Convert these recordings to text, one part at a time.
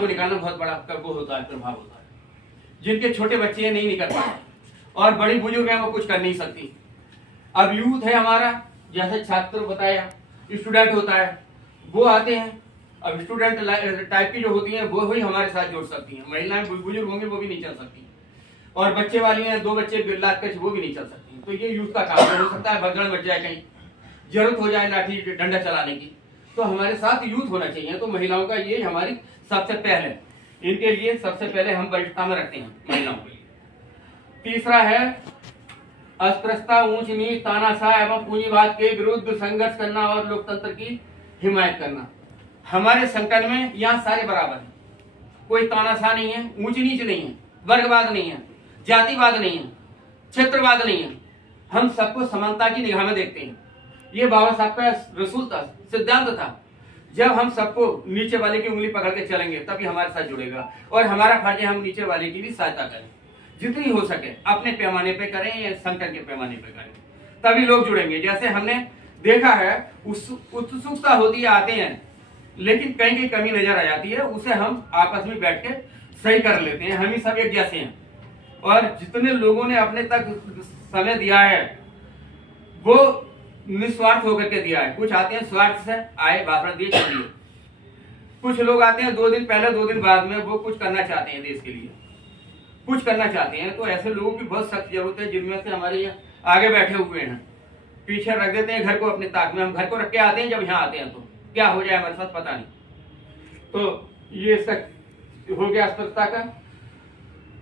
को निकालना बहुत बड़ा वो होता है, प्रभाव होता है। जिनके छोटे बच्चे हैं नहीं निकल पाते, और बड़ी बुजुर्ग हैं वो कुछ कर नहीं सकती। अब यूथ है हमारा, जैसे छात्र बताया, स्टूडेंट होता है, वो आते हैं। अब स्टूडेंट टाइप की जो होती हैं वो ही हमारे साथ जुड़ सकती हैं। महिलाएं बुजुर्ग होंगे वो भी नहीं चल सकती, और बच्चे वाली हैं, 2 बच्चे लाद कर वो भी नहीं चल सकती। तो ये यूथ का काम हो सकता है, भगदड़ मच जाए, कहीं जरूरत हो जाए लाठी डंडा चलाने की, तो हमारे साथ यूथ होना चाहिए। तो महिलाओं का ये हमारी सबसे पहले, इनके लिए सबसे पहले हम वरिष्ठता में रखते हैं महिलाओं के लिए। तीसरा है अस्पृश्यता, ऊंच नीच, तानाशाह एवं पूंजीवाद के विरुद्ध संघर्ष करना और लोकतंत्र की हिमायत करना। हमारे संगठन में यहाँ सारे बराबर हैं, कोई तानाशाह नहीं है, ऊंच नीच नहीं है, वर्गवाद नहीं है, जातिवाद नहीं है, क्षेत्रवाद नहीं है। हम सबको समानता की निगाह में देखते हैं। ये बाबा साहब का रसूल था, सिद्धांत था। जब हम सबको नीचे वाले की उंगली पकड़ के चलेंगे तभी हमारे साथ जुड़ेगा, और हमारा फर्ज है हम नीचे वाले की भी सहायता करें, जितनी हो सके अपने पैमाने पे करें या संगठन के पैमाने पे करें, तभी लोग जुड़ेंगे। जैसे हमने देखा है, उत्सुकता होती है, आते हैं, लेकिन कहीं कहीं कमी नजर आ जाती है, उसे हम आपस में बैठ के सही कर लेते हैं। हम ही सब एक जैसे हैं, और जितने लोगों ने अपने तक समय दिया है वो निस्वार्थ होकर के दिया है। कुछ आते हैं स्वार्थ से, आए भाषण दिए चल दिए। कुछ लोग आते हैं 2 दिन पहले 2 दिन बाद में, वो कुछ करना चाहते हैं, देश के लिए कुछ करना चाहते हैं। तो ऐसे लोगों की बहुत सख्त जरूरत है, जिनमें से हमारे यहाँ आगे बैठे हुए हैं। पीछे रख देते हैं घर को अपने ताक में, हम घर को रख के आते हैं, जब यहाँ आते हैं तो क्या हो जाए हमारे साथ पता नहीं। तो ये इसका हो गया अस्पृश्यता का।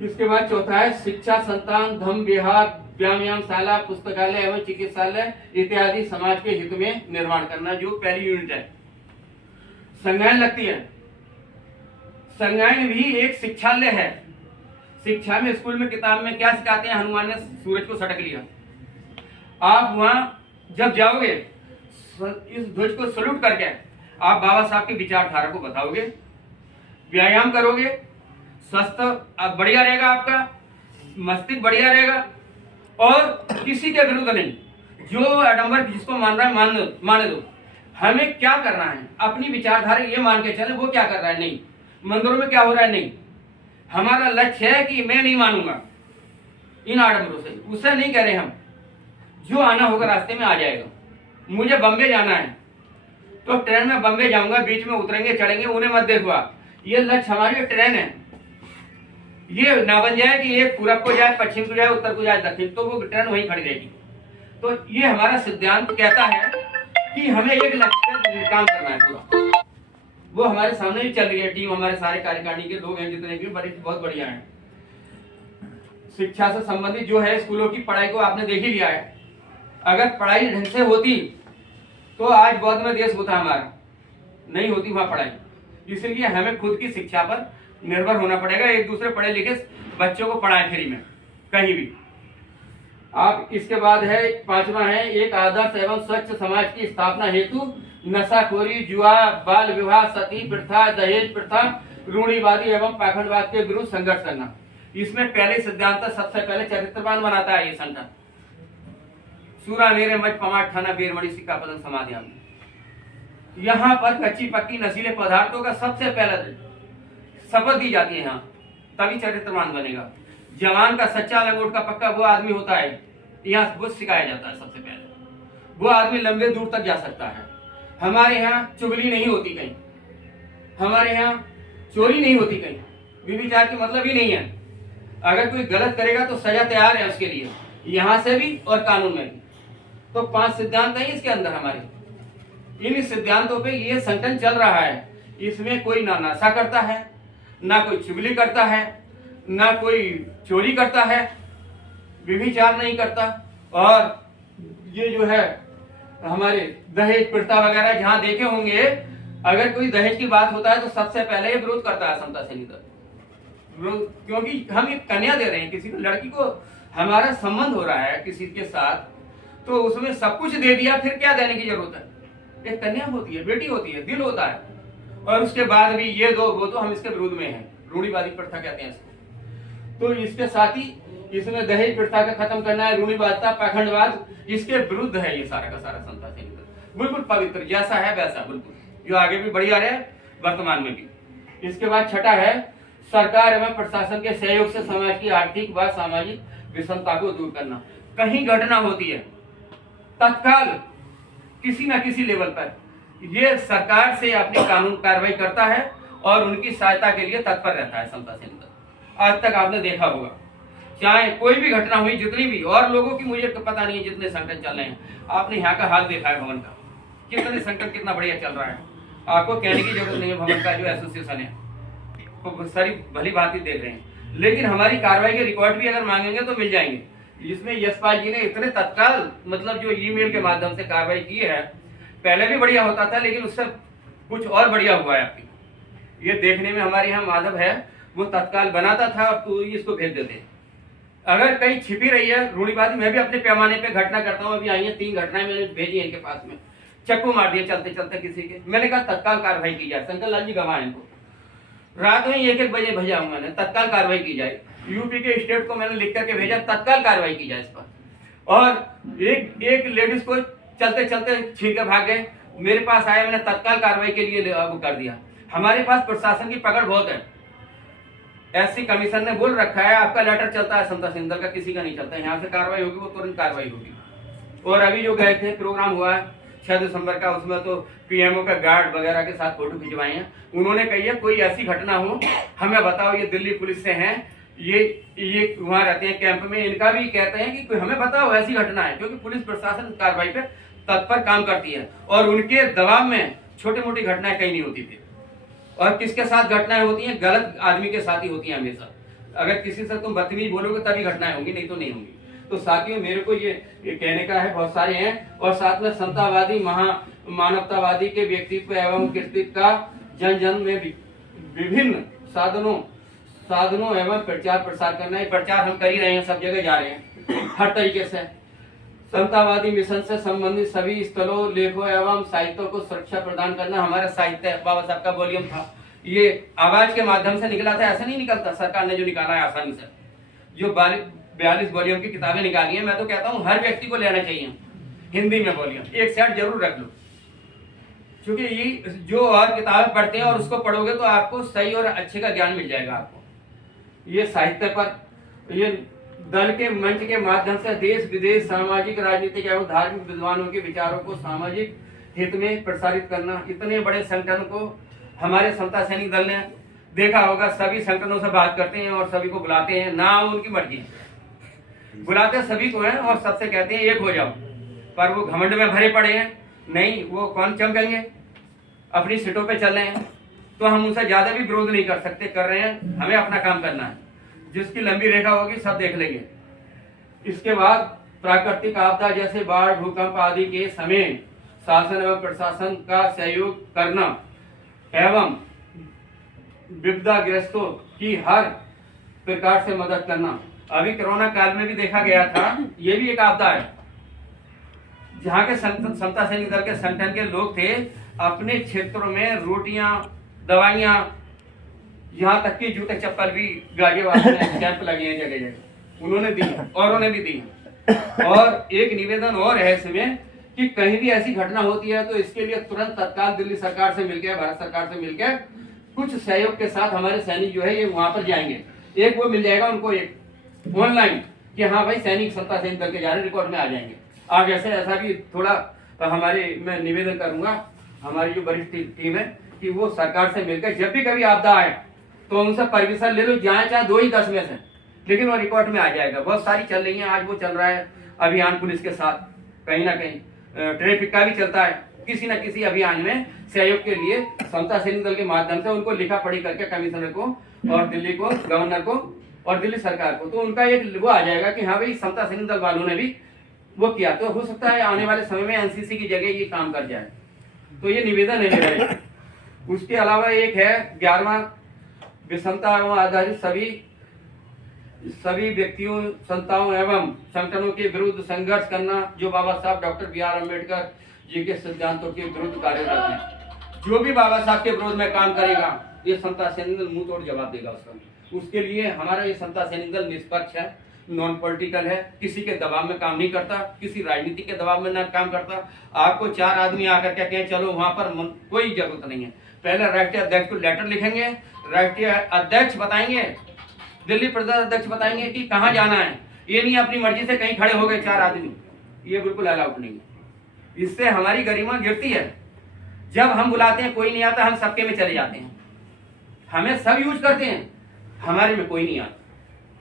इसके बाद चौथा है शिक्षा, संतान, धम, विहार, व्यायामशाला, पुस्तकालय एवं चिकित्सालय इत्यादि समाज के हित में निर्माण करना, जो पहली यूनिट है। संज्ञान लगती है, संज्ञान भी एक शिक्षालय है। शिक्षा में, स्कूल में, किताब में क्या सिखाते हैं? हनुमान ने सूरज को सटक लिया। आप वहां जब जाओगे, इस ध्वज को सल्यूट करके आप बाबा साहब की विचारधारा को बताओगे, व्यायाम करोगे, स्वस्थ बढ़िया रहेगा, आपका मस्तिष्क बढ़िया रहेगा, और किसी के विरुद्ध नहीं। जो आडंबर जिसको मान रहा है माने दो। हमें क्या करना है? अपनी विचारधारा ये मान के चले, वो क्या कर रहा है नहीं, मंदिरों में क्या हो रहा है नहीं। हमारा लक्ष्य है कि मैं नहीं मानूंगा इन आडंबरों से, उससे नहीं कह रहे हम। जो आना होगा रास्ते में आ जाएगा। मुझे बम्बे जाना है तो ट्रेन में बम्बे जाऊंगा, बीच में उतरेंगे चढ़ेंगे, उन्हें मत देखो। ये लक्ष्य हमारी ट्रेन है, ये ना बन जाए कि ये पूरब को जाए, पश्चिम को जाए, उत्तर को जाए, दक्षिण, तो वो ट्रेन वहीं खड़ी रहेगी। तो ये हमारा सिद्धांत कहता है कि हमें एक लक्ष्य पे काम करना है पूरा। वो हमारे सामने भी चल रही है टीम, हमारे सारे कार्यकारिणी के लोग हैं जितने भी, बहुत बढ़िया हैं। शिक्षा से संबंधित जो है, स्कूलों की पढ़ाई को आपने देख ही लिया है। अगर पढ़ाई ढंग से होती तो आज बौद्ध में देश होता हमारा, नहीं होती वहां पढ़ाई। इसलिए हमें खुद की शिक्षा पर निर्भर होना पड़ेगा। एक दूसरे पढ़े लिखे बच्चों को पढ़ाएं फ्री में कहीं भी आप। इसके बाद है 5वां है, एक आदर्श एवं स्वच्छ समाज की स्थापना हेतु नशाखोरी, जुआ, बाल विवाह, सती प्रथा, दहेज प्रथा, रूढ़िवादी एवं पाखंडवाद के विरुद्ध संघर्ष करना। इसमें पहले सिद्धांत सबसे पहले चरित्रवान बनाता है ये संगठन। सूरा मेरे मज पमाट थाना बेरमणि सिक्का पदम समाधियान। यहाँ पर कच्ची पक्की नशीले पदार्थों का सबसे पहले शपथ दी जाती है यहाँ, तभी चरित्रवान बनेगा। जवान का सच्चा, लंगोट का पक्का वो आदमी होता है, यहाँ वो सिखाया जाता है सबसे पहले। वो आदमी लंबे दूर तक जा सकता है। हमारे यहाँ चुगली नहीं होती कहीं, हमारे यहाँ चोरी नहीं होती कहीं, व्यभिचार की मतलब ही नहीं है। अगर कोई गलत करेगा तो सजा तैयार है उसके लिए, यहाँ से भी और कानून में भी। तो 5 सिद्धांत है इसके अंदर हमारे। इन सिद्धांतों पे ये संगठन चल रहा है। इसमें कोई ना नशा करता है, ना कोई चुगली करता है, ना कोई चोरी करता है, व्यभिचार नहीं करता। और ये जो है हमारे दहेज प्रथा वगैरह जहां देखे होंगे, अगर कोई दहेज की बात होता है तो सबसे पहले ये विरोध करता है समता सैनिक दल। क्योंकि हम एक कन्या दे रहे हैं किसी को, लड़की को, हमारा संबंध हो रहा है किसी के साथ, तो उसमें सब कुछ दे दिया, फिर क्या देने की जरूरत है? एक कन्या होती है, बेटी होती है, दिल होता है। और उसके बाद भी ये दो वो तो, हम इसके विरुद्ध में हैं। रूढ़िवादी प्रथा कहते हैं इसको। तो इसके साथ ही इसमें दहेज प्रथा का खत्म करना है, रूढ़िवादिता, पाखंडवाद, इसके विरुद्ध है ये सारा का सारा समता सैनिक दल। बिल्कुल पवित्र, जैसा है वैसा, बिल्कुल, जो आगे भी बढ़िया रहे, वर्तमान में भी। इसके बाद छठा है, सरकार एवं प्रशासन के सहयोग से समाज की आर्थिक व सामाजिक विषमता को दूर करना। कहीं घटना होती है, तत्काल किसी न किसी लेवल पर ये सरकार से अपनी कानून कार्रवाई करता है और उनकी सहायता के लिए तत्पर रहता है समता सैनिक दल। आज तक आपने देखा होगा, चाहे कोई भी घटना हुई, जितनी भी, और लोगों की मुझे पता नहीं है जितने संगठन चल रहे हैं, आपने यहाँ का हाल देखा है भवन का, कितने संगठन कितना बढ़िया चल रहा है। आपको कहने की जरूरत नहीं है, भवन का जो एसोसिएशन है वो सारी भली बात ही देख रहे हैं। लेकिन हमारी कार्रवाई के रिकॉर्ड भी अगर मांगेंगे तो मिल जाएंगे। जिसमें यशपाल जी ने इतने तत्काल मतलब जो ईमेल के माध्यम से कार्रवाई की है, पहले भी बढ़िया होता था लेकिन उससे कुछ और बढ़िया हुआ है आपकी। ये देखने में हमारे यहाँ माधव है, वो तत्काल बनाता था और तो इसको भेज देते। अगर कहीं छिपी रही है रूढ़िवादी, मैं भी अपने पैमाने पे घटना करता हूँ। अभी आई है 3 घटनाएं मैंने भेजी है इनके पास में, चक्कू मार दिए चलते चलते किसी के। मैंने कहा तत्काल कार्रवाई की जाए, शंकर लाल जी गवाह है इनको, रात में 1-1 बजे भेजा हूँ मैंने, तत्काल कार्रवाई की जाए। यूपी के स्टेट को मैंने लिख करके भेजा, तत्काल कार्रवाई की जाए इस पर। और एक लेडीज को चलते चलते छीन के भाग गए, मेरे पास आया, मैंने तत्काल कार्रवाई के लिए वो कर दिया। हमारे पास प्रशासन की पकड़ बहुत है। एससी कमीशन ने बोल रखा है आपका लेटर चलता है समता सैनिक दल का, किसी का नहीं चलता। यहाँ से कार्रवाई होगी वो तुरंत कार्रवाई होगी। और अभी जो गए थे प्रोग्राम हुआ है 6 दिसंबर का, उसमें तो पीएमओ का गार्ड वगैरह के साथ फोटो खिंचवाए हैं। उन्होंने कही है कोई ऐसी घटना हो हमें बताओ, ये दिल्ली पुलिस से हैं, ये वहां रहते हैं कैंप में, इनका भी कहते हैं कि कोई हमें बताओ ऐसी घटना है, क्योंकि पुलिस प्रशासन कार्रवाई पे तत्पर काम करती है और उनके दबाव में छोटी मोटी घटनाएं कहीं नहीं होती थी। और किसके साथ घटनाएं होती हैं? गलत आदमी के साथ ही होती हैं हमेशा। अगर किसी से तुम बदतमीज बोलोगे तभी घटनाएं होंगी, नहीं तो नहीं होंगी। तो साथियों मेरे को ये कहने का है, बहुत सारे हैं। और साथ में समतावादी मानवतावादी के व्यक्तित्व एवं कृतित्व का जन जन में विभिन्न साधनों एवं प्रचार प्रसार करना है। प्रचार हम कर ही रहे हैं, सब जगह जा रहे हैं हर तरीके से। समतावादी मिशन से संबंधित सभी स्थलों, लेखों एवं साहित्यों को सुरक्षा प्रदान करना। हमारा साहित्य बाबा साहब का वॉल्यूम था, ये आवाज के माध्यम से निकला था, ऐसा नहीं निकलता। सरकार ने जो निकाला है आसानी से, जो 42 वॉल्यूम की किताबें निकाली है, मैं तो कहता हूँ हर व्यक्ति को लेना चाहिए हिंदी में वॉल्यूम, एक सेट जरूर रख लो। क्योंकि ये जो और किताबें पढ़ते हैं और उसको पढ़ोगे तो आपको सही और अच्छे का ज्ञान मिल जाएगा आपको। ये साहित्य पर, ये दल के मंच के माध्यम से देश विदेश सामाजिक राजनीतिक एवं धार्मिक विद्वानों के विचारों को सामाजिक हित में प्रसारित करना। इतने बड़े संगठन को हमारे समता सैनिक दल ने देखा होगा, सभी संगठनों से बात करते हैं और सभी को बुलाते हैं, नाम उनकी मर्जी, बुलाते सभी को हैं और सबसे कहते हैं एक हो जाओ। पर वो घमंड में भरे पड़े हैं, नहीं वो कौन चमकेंगे, अपनी सीटों पे चल रहे हैं। तो हम उनसे ज्यादा भी विरोध नहीं कर सकते, कर रहे हैं, हमें अपना काम करना है। जिसकी लंबी रेखा होगी सब देख लेंगे। इसके बाद प्राकृतिक आपदा जैसे बाढ़, भूकंप आदि के समय शासन एवं प्रशासन का सहयोग करना एवं विपदाग्रस्तों की हर प्रकार से मदद करना। अभी कोरोना काल में भी देखा गया था, ये भी एक आपदा है, जहाँ के समता सैनिक दल के संगठन के लोग थे, अपने क्षेत्रों में रोटियां, दवाइयां, यहाँ तक कि जूते चप्पल भी गाजियाबाद में कैंप लगे हैं जगह जगह, उन्होंने दी, औरों ने भी दी। और एक निवेदन और है इसमें कि कहीं भी ऐसी घटना होती है तो इसके लिए तुरंत तत्काल दिल्ली सरकार से मिलकर, भारत सरकार से मिलकर कुछ सहयोग के साथ हमारे सैनिक जो है ये वहां पर जाएंगे। एक वो मिल जाएगा उनको, एक ऑनलाइन कि हाँ भाई सैनिक समता सैनिक दल के जा रहे, रिकॉर्ड में आ जाएंगे। आप जैसे ऐसा भी थोड़ा हमारे, मैं निवेदन करूंगा हमारी जो वरिष्ठ टीम है कि वो सरकार से मिलकर जब भी कभी आपदा आए तो उनसे परमिशन ले लो, जाए चाहे 2 ही 10 में से, लेकिन वो रिकॉर्ड में आ जाएगा। बहुत सारी चल रही है, आज वो चल रहा है अभियान पुलिस के साथ, कहीं ना कहीं ट्रैफिक का भी चलता है। किसी न किसी अभियान में सहयोग के लिए समता सैनिक दल के माध्यम से उनको लिखा पढ़ी करके कमिश्नर को और दिल्ली को, गवर्नर को और दिल्ली सरकार को, तो उनका एक वो आ जाएगा कि हाँ भाई समता सैनिक दल वालों ने भी वो किया। तो हो सकता है आने वाले समय में एनसीसी की जगह ये काम कर जाए। तो ये निवेदन है मेरा। उसके अलावा एक है 11वां विषमता एवं आधारित सभी व्यक्तियों, संस्थाओं एवं संगठनों के विरुद्ध संघर्ष करना, जो बाबा साहब डॉक्टर BR अम्बेडकर जी के सिद्धांतों के विरुद्ध कार्यरत हैं। जो भी बाबा साहब के विरोध में काम करेगा ये समता सैनिक दल मुंह तोड़ जवाब देगा उसका। उसके लिए हमारा ये समता सैनिक दल निष्पक्ष है, नॉन पॉलिटिकल है, किसी के दबाव में काम नहीं करता, किसी राजनीति के दबाव में ना काम करता। आपको 4 आदमी आकर के कहें चलो वहां पर कोई जरूरत नहीं है। पहले राष्ट्रीय अध्यक्ष को लेटर लिखेंगे, राष्ट्रीय अध्यक्ष बताएंगे, दिल्ली प्रदेश अध्यक्ष बताएंगे कि कहाँ जाना है। ये नहीं अपनी मर्जी से कहीं खड़े हो गए 4 आदमी, ये बिल्कुल अलाउड नहीं है। इससे हमारी गरिमा गिरती है। जब हम बुलाते हैं कोई नहीं आता, हम सबके में चले जाते हैं, हमें सब यूज करते हैं, हमारे में कोई नहीं आता।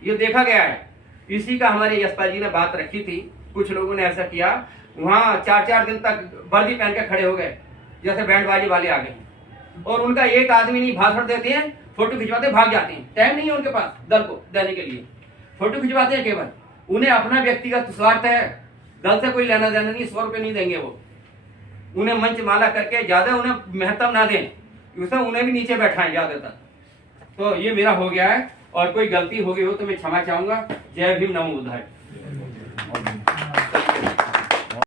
ये देखा गया है। इसी का हमारे यशपाल जी ने बात रखी थी। कुछ लोगों ने ऐसा किया, वहां 4-4 दिन तक वर्दी पहन के खड़े हो गए जैसे बैंडबाजी वाले आ गए, और उनका एक आदमी नहीं, भाषण देते हैं, फोटो खिंचवाते भाग जाते हैं। टाइम नहीं है उनके पास दल को देने के लिए, फोटो खिंचवाते हैं केवल। उन्हें अपना व्यक्तिगत स्वार्थ है, दल से कोई लेना देना नहीं। 100 रुपए नहीं देंगे वो। उन्हें मंच माला करके ज्यादा उन्हें महत्व ना दें, उन्हें भी नीचे बैठाएं ज्यादातर। तो ये मेरा हो गया है, और कोई गलती हो गई हो तो मैं क्षमा चाहूंगा। जय भीम, नमो बुद्धाय।